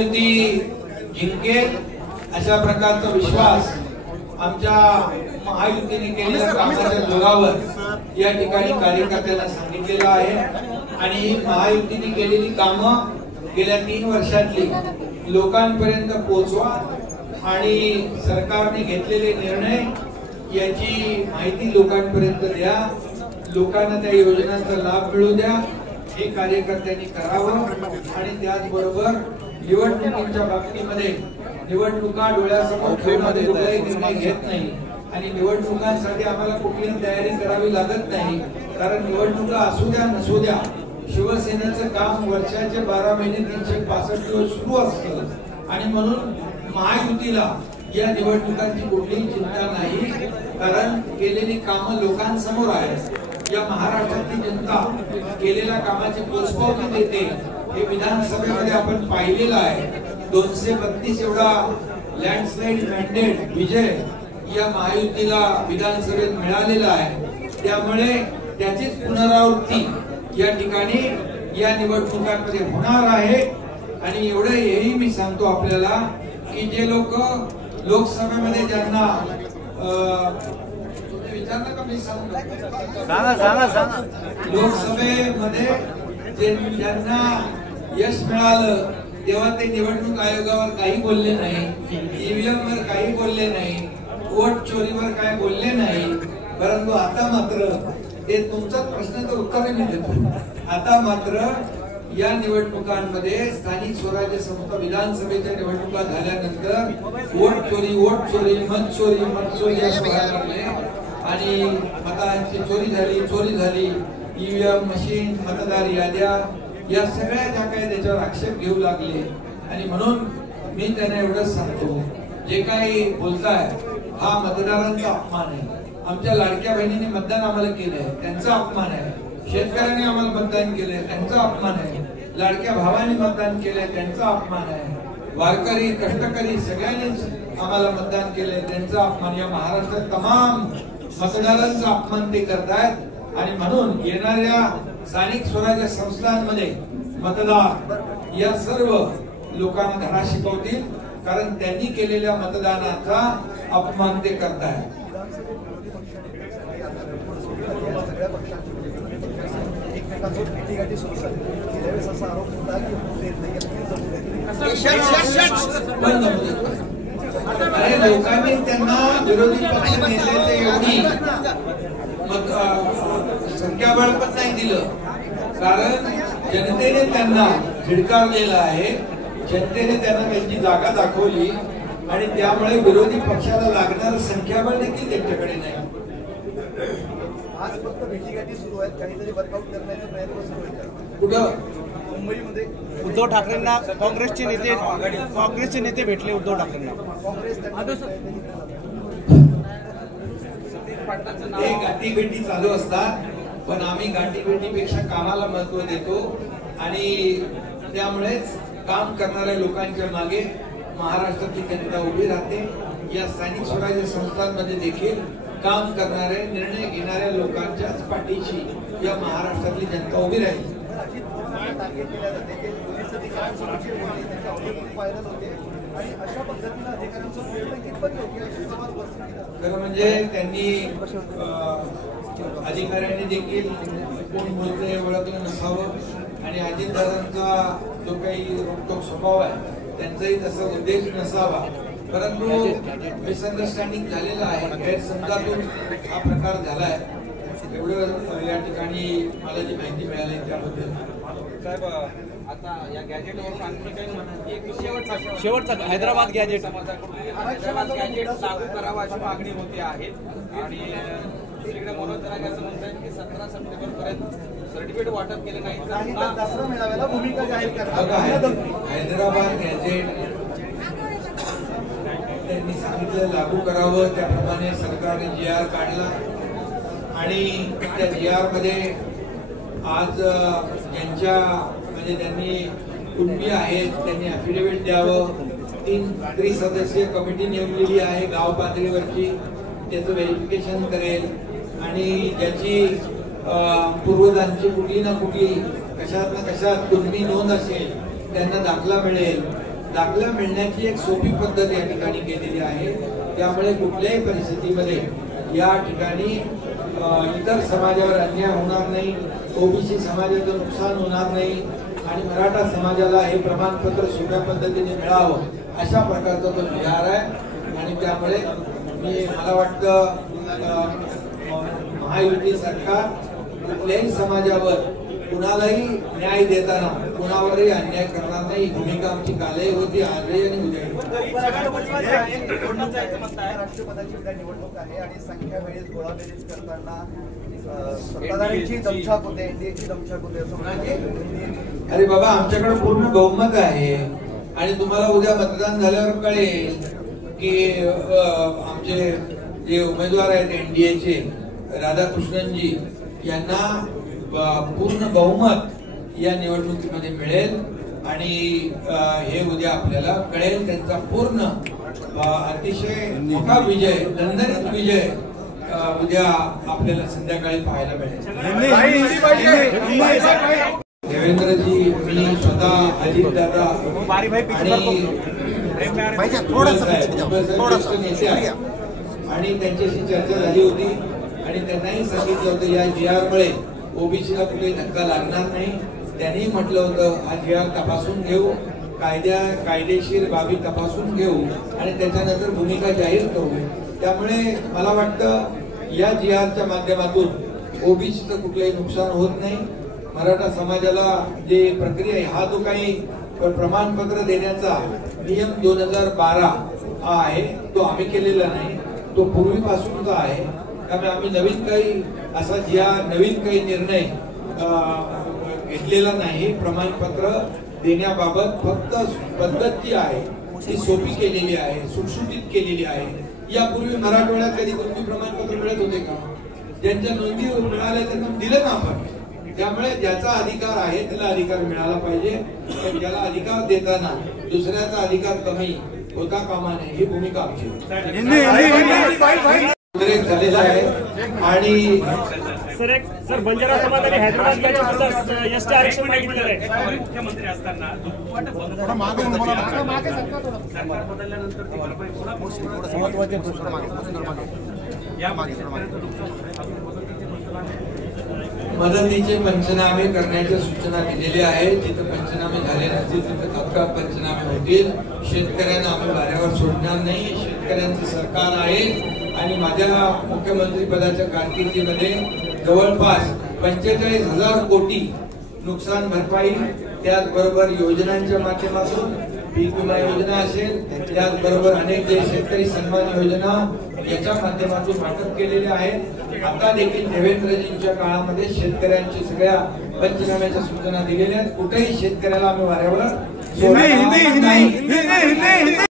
महायुती जिंकेल अशा प्रकारचा विश्वास आमच्या महायुतीने केलेल्या कामाच्या जोरावर या ठिकाणी कार्यकर्त्यांना सांगितलेलं आहे। आणि महायुतीने केलेली कामं गेल्या 3 वर्षातली लोकांपर्यंत पोहोचवा आणि सरकारने घेतलेले निर्णय याची माहिती लोकांपर्यंत द्या, लोकांना त्या योजनांचा लाभ मिळू द्या, हे कार्यकर्त्यांनी करावं। आणि त्याचबरोबर निवडणुकीच्या बाबतीमध्ये निवडणुका डोळ्यासमोर ठेवून कुठलाही निर्णय घेत नाही आणि निवडणुकांसाठी आम्हाला कुठलीही तयारी करावी लागत नाही, कारण निवडणुका असू द्या नसू द्या शिवसेनेचं काम वर्षाचे 12 महिने 365 दिवस सुरू असतं। आणि म्हणून महायुतीला या निवडणुकांची कुठलीही चिंता नाही, कारण केलेली कामं लोकांसमोर आहेत। या महाराष्ट्रातली जनता केलेल्या कामाची पोचपावती देते, हे विधानसभेमध्ये आपण पाहिलेलं आहे। 232 एवढा लँडस्लाइड मॅन्डेट विजय या महायुतीला विधानसभेत मिळालेला आहे। त्यामुळे त्याचीच पुनरावृत्ती या ठिकाणी या निवडणुकांमध्ये होणार आहे। आणि एवढं हेही मी सांगतो आपल्याला की जे लोक लोकसभेमध्ये ज्यांना विचारलं का, मी सांगा लोकसभेमध्ये ज्यांना यश मिळालं तेव्हा ते निवडणूक आयोगावर काही बोलले नाही, ईव्हीएम वर काही बोलले नाही, वोट चोरीवर काय बोलले नाही। परंतु आता मात्र ते तुमचा प्रश्न तर उत्तर मी देतो, आता मात्र या निवडणुकांमध्ये स्थानिक स्वराज्य संस्था विधानसभेच्या निवडणुका झाल्यानंतर वोट चोरी मत चोरी असे व्हायला लागले आणि मतांची चोरी झाली, ईव्हीएम मशीन, मतदार याद्या या सगळ्या ज्या काही त्याच्यावर आक्षेप घेऊ लागले। आणि म्हणून मी त्यांना एवढंच सांगतो, जे काही बोलताय हा मतदारांचा अपमान आहे। आमच्या लाडक्या बहिणींनी मतदान आम्हाला केलंय त्यांचा अपमान आहे, शेतकऱ्यांनी आम्हाला मतदान केलंय त्यांचा अपमान आहे, लाडक्या भावांनी मतदान केलंय त्यांचा अपमान आहे, वारकरी कष्टकरी सगळ्यांनीच आम्हाला मतदान केलंय त्यांचा अपमान, या महाराष्ट्रात तमाम मतदारांचा अपमान ते करतायत। आणि म्हणून येणाऱ्या स्थानिक स्वराज्य संस्थांमध्ये मतदार या सर्व लोकांना धडा शिकवतील, कारण त्यांनी केलेल्या मतदानाचा अपमान ते करतायत। लोकांनी त्यांना विरोधी पक्ष नेत्याचे एवढी संख्याबळ पण नाही दिलं, कारण जनतेने त्यांना झिडकारलेलं आहे, जनतेने त्यांना त्यांची जागा दाखवली आणि त्यामुळे विरोधी पक्षाला लागणारं संख्याबळ देखील त्यांच्याकडे नाही। आज फक्त भेटीगाठी सुरू आहेत, काहीतरी वर्कआउट करण्याचा प्रयत्न सुरू आहे कुठं मुंबईमध्ये। उद्धव ठाकरेंना काँग्रेसचे नेते भेटले उद्धव ठाकरेंना, हे गाठीभेटी चालू असतात, पण आम्ही गाठीभेटीपेक्षा कामाला महत्व देतो आणि त्यामुळेच काम करणाऱ्या लोकांच्या मागे महाराष्ट्रातली जनता उभी राहते। या स्थानिक स्वराज्य संस्थांमध्ये देखील काम करणारे निर्णय घेणाऱ्या लोकांच्याच पाठीशी या महाराष्ट्रातली जनता उभी राहील। खरं म्हणजे त्यांनी अधिकाऱ्यांनी देखील कोण बोलते ओळखलं नसावं आणि अजितदादांचा जो काही रोखटोक स्वभाव आहे त्यांचाही तसा उद्देश नसावा, परंतु मिसअंडरस्टँडिंग झालेला आहे, गैरसमजातून हा प्रकार झालाय। एवढं या ठिकाणी मला जी माहिती मिळाली त्याबद्दल साहेब, आता या गॅजेटवरून आणखी काही म्हणा, शेवटचा हैदराबाद गॅजेट लागू करावा अशी मागणी होते आहे। आणि दुसरीकडे मनोज जरांगे असं म्हणतात की 17 सप्टेंबर पर्यंत सर्टिफिकेट वाटप केले नाही तर दसरा मेळाव्याला भूमिका जाहीर करा। हैदराबाद गॅजेट त्यांनी सांगितलं लागू करावं, त्याप्रमाणे सरकारने GR काढला आणि त्या GR मध्ये आज ज्यांच्या म्हणजे त्यांनी कुटुंबीय आहेत त्यांनी अफिडेव्हिट द्यावं। 3 त्रिसदस्यीय कमिटी नेमलेली आहे गाव पातळीवरची, त्याचं व्हेरिफिकेशन करेल आणि ज्याची पूर्वजांची कुठली ना कुठली कशात ना कशात कुटुंबी नोंद असेल त्यांना दाखला मिळेल दाखला मिळण्याची एक सोपी पद्धत या ठिकाणी केलेली आहे। त्यामुळे कुठल्याही परिस्थितीमध्ये या ठिकाणी इतर समाजावर अन्याय होणार नाही, ओबीसी समाजाचं नुकसान होणार नाही आणि मराठा समाजाला हे प्रमाणपत्र सोप्या पद्धतीने मिळावं अशा प्रकारचा तो विचार आहे। आणि त्यामुळे मला वाटतं महायुती सरकार कुठल्याही समाजावर कुणालाही न्याय देताना कुणावरही अन्याय करणार नाही, भूमिका आमची कालही होती, आजही आणि उद्याही। राष्ट्रपतीची निवडणूक आहे आणि संख्या वेळेस गोळाबेरीज करताना सत्ताधाऱ्यांची दमछाक होते, एनडीएची दमछाक होते असं म्हणतात। अरे बाबा, आमच्याकडे पूर्ण बहुमत आहे आणि तुम्हाला उद्या मतदान झाल्यावर कळेल की आमचे जे उमेदवार आहेत एनडीएचे राधाकृष्णनजी यांना पूर्ण बहुमत या निवडणुकीमध्ये मिळेल आणि हे उद्या आपल्याला कळेल। त्यांचा पूर्ण अतिशय मोठा विजय, दणदणीत विजय उद्या आपल्याला संध्याकाळी पाहायला मिळेल। देवेंद्रजी, मी स्वतः अजितदादा आणि त्यांच्याशी चर्चा झाली होती आणि त्यांनाही सांगितलं होतं या GR मुळे ओबीसीला कुठे धक्का लागणार नाही। त्यांनी म्हटलं होतं हा GR तपासून घेऊ, कायदेशीर बाबी तपासून घेऊ आणि त्याच्यानंतर भूमिका जाहीर करू। त्यामुळे मला वाटतं या GRच्या माध्यमातून ओबीसीचं कुठलंही नुकसान होत नाही। मराठा समाजाला जे प्रक्रिया आहे, हा जो काही प्रमाणपत्र देण्याचा नियम 2012 आहे तो आम्ही केलेला नाही, तो पूर्वीपासूनचा आहे। त्यामुळे आम्ही नवीन काही असा नवीन काही निर्णय घेतलेला नाही। प्रमाणपत्र देण्याबाबत फक्त पद्धत जी आहे ती सोपी केलेली आहे, सुटसुटीत केलेली आहे। यापूर्वी मराठवाड्यात कधी कोणती प्रमाणपत्र मिळत होते का? ज्यांच्या नोंदी मिळाल्या त्यांना दिलं ना आपण। त्यामुळे ज्याचा अधिकार आहे त्याला अधिकार मिळाला पाहिजे, पण ज्याला अधिकार देताना दुसऱ्याचा अधिकार कमी होता कामा नये, ही भूमिका आमची झालेला आहे। आणि सर बंजारा समाज आणि हैदराबाद एसटी आरक्षण मागितलेलं आहे। मुख्यमंत्री असताना मदतीचे पंचनामे करण्याच्या सूचना दिलेल्या आहेत। जिथे पंचनामे झाले नसतील तिथे तात्काळ पंचनामे होतील। शेतकऱ्यांना आम्ही वाऱ्यावर सोडणार नाही, शेतकऱ्यांचं सरकार आहे आणि माझ्या मुख्यमंत्री पदाच्या कारकिर्दीमध्ये जवळपास 45,000 कोटी नुकसान भरपाई, त्याचबरोबर योजनांच्या माध्यमातून पीक विमा योजना असेल, त्याचबरोबर अनेक जे शेतकरी सन्मान योजना याच्या माध्यमातून वाटप केलेले आहे। आता देखील देवेंद्रजींच्या काळामध्ये शेतकऱ्यांची सगळ्या पंचनाम्याच्या सूचना दिलेल्या आहेत। कुठेही शेतकऱ्याला आम्ही वाऱ्यावर सोडणार नाही।